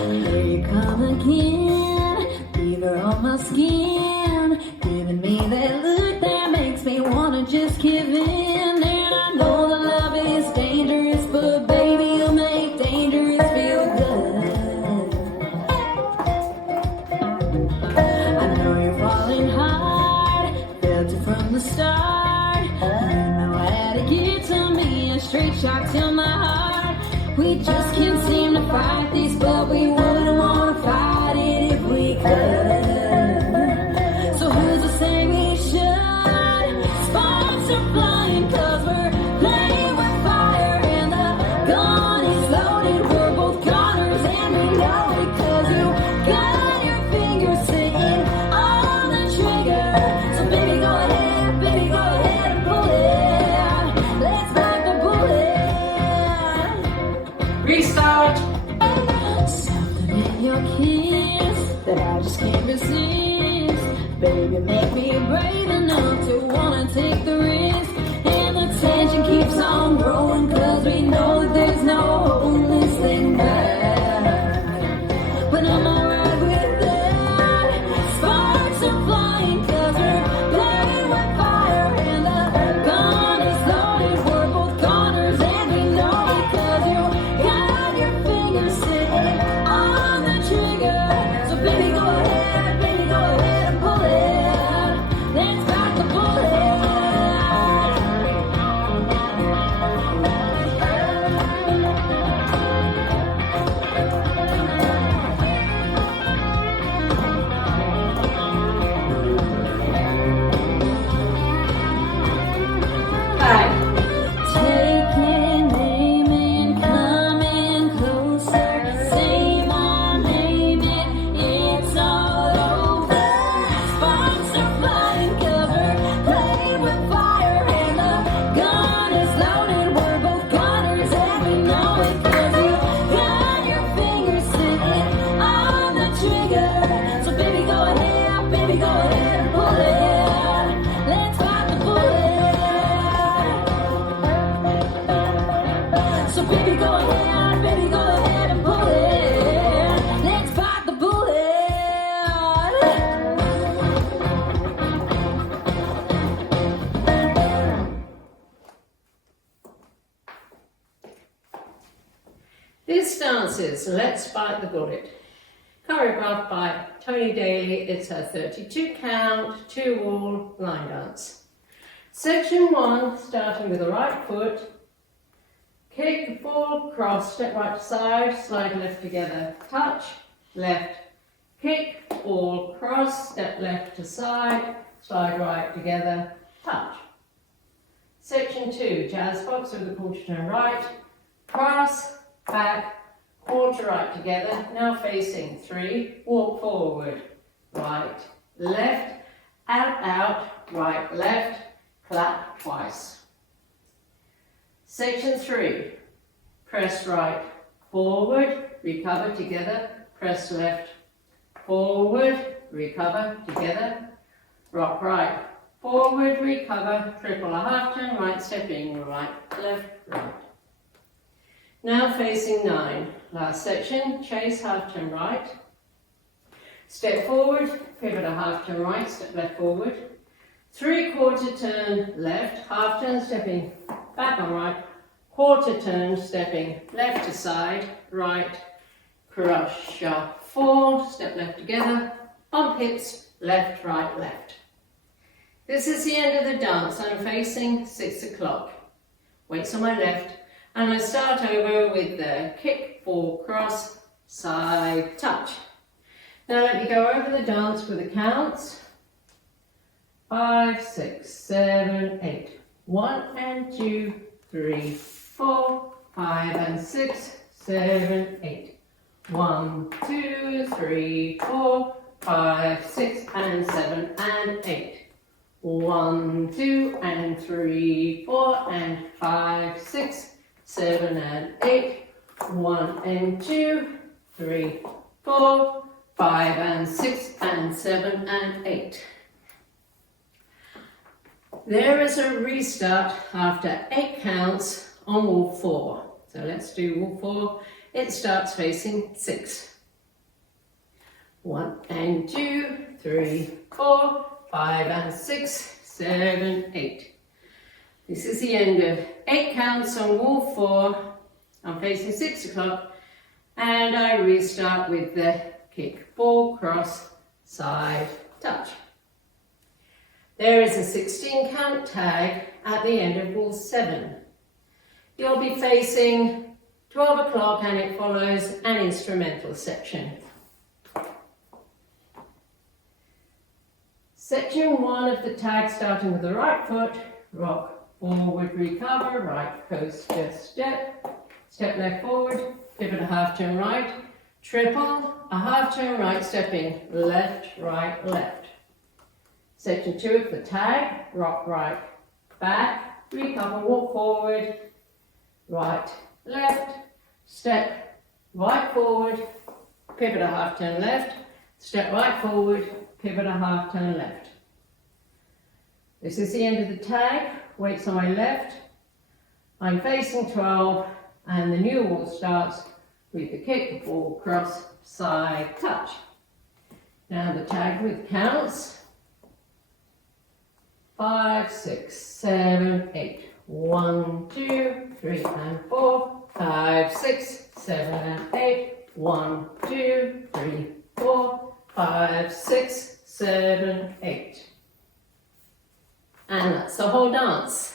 Here you come again, fever on my skin, giving me that look that makes me wanna just give in. And I know that love is dangerous, but baby, you make dangerous feel good. I know you're falling hard, felt it from the start. You know how to get to me, a straight shot to my heart. We just can't seem to fight this, but we wouldn't want to fight it if we could. So who's to say we should? Sparks are flying 'cause we're playing with fire, and the gun is loaded. We're both goners and we know it 'cause you got your fingers sitting on the trigger. So baby, go ahead and pull it. Let's bite the bullet. Restart. Something in your kiss that I just can't resist. Baby, make me brave enough to wanna take the risk. And the tension keeps on growing 'cause we know that there's no holding this thing back. But I'm alright with that. Sparks are flying 'cause we're playing with fire, and the gun is loaded. We're both goners and we know it 'cause you got your fingers sitting on the trigger. So baby, go ahead and pull it. Let's bite the bullet. Five. Taking aim and coming closer. Say my name and it's all over. Sparks are flying 'cause we're playing with fire, and the gun is loaded. We're both goners and we know it 'cause you got your fingers sitting on the trigger. So baby, go ahead and pull it. Let's bite the bullet. So baby, go ahead and pull it. Let's bite the bullet. This dance is Let's Bite the Bullet, choreographed by Tony Daly. It's a 32 count, 2-wall line dance. Section 1, starting with the right foot, kick, fall, cross, step right to side, slide left together, touch, left, kick, fall, cross, step left to side, slide right together, touch. Section 2, jazz box with a quarter turn right, cross, back, quarter right together, now facing 3, walk forward, right, left, out, right, left, clap twice. Section 3, press right, forward, recover together, press left, forward, recover together, rock right, forward, recover, triple a half turn, right, stepping, right, left, right. Now facing 9, last section, chase, half turn right, step forward, pivot a half turn right, step left forward, 3/4 turn left, half turn, stepping back on right, quarter turn, stepping left to side, right, crush, 4, step left together, bump hips, left, right, left. This is the end of the dance. I'm facing 6 o'clock. Weights on my left, and I start over with the kick, fall, cross, side, touch. Now let me go over the dance with the counts. 5, 6, 7, 8. 1 and 2, 3, 4, 5 and 6, 7, 8. 1, 2, 3, 4, 5, 6 and 7 and 8. 1, 2 and 3, 4 and 5, 6, 7 and 8. 1 and 2, 3, 4, 5 and 6 and 7 and 8. There is a restart after 8 counts on wall 4. So let's do wall 4. It starts facing 6. 1 and 2, 3, 4, 5 and 6, 7, 8. This is the end of 8 counts on wall 4. I'm facing 6 o'clock and I restart with the kick, ball, cross, side, touch. There is a 16 count tag at the end of wall 7. You'll be facing 12 o'clock and it follows an instrumental section. Section 1 of the tag starting with the right foot, rock, forward, recover, right, coaster, step, step left forward, pivot a half turn right, triple, a half turn right, stepping left, right, left. Section 2 of the tag, rock right, back, recover, walk forward, right, left, step right forward, pivot a half turn left, step right forward, pivot a half turn left. This is the end of the tag, weights on my left. I'm facing 12 and the new wall starts with the kick, ball, cross, side, touch. Now the tag with counts. 5, 6, 7, 8. 1, 2, 3 and 4. 5, 6, 7 and 8. 1, 2, 3, 4. 5, 6, 7, 8. And that's the whole dance.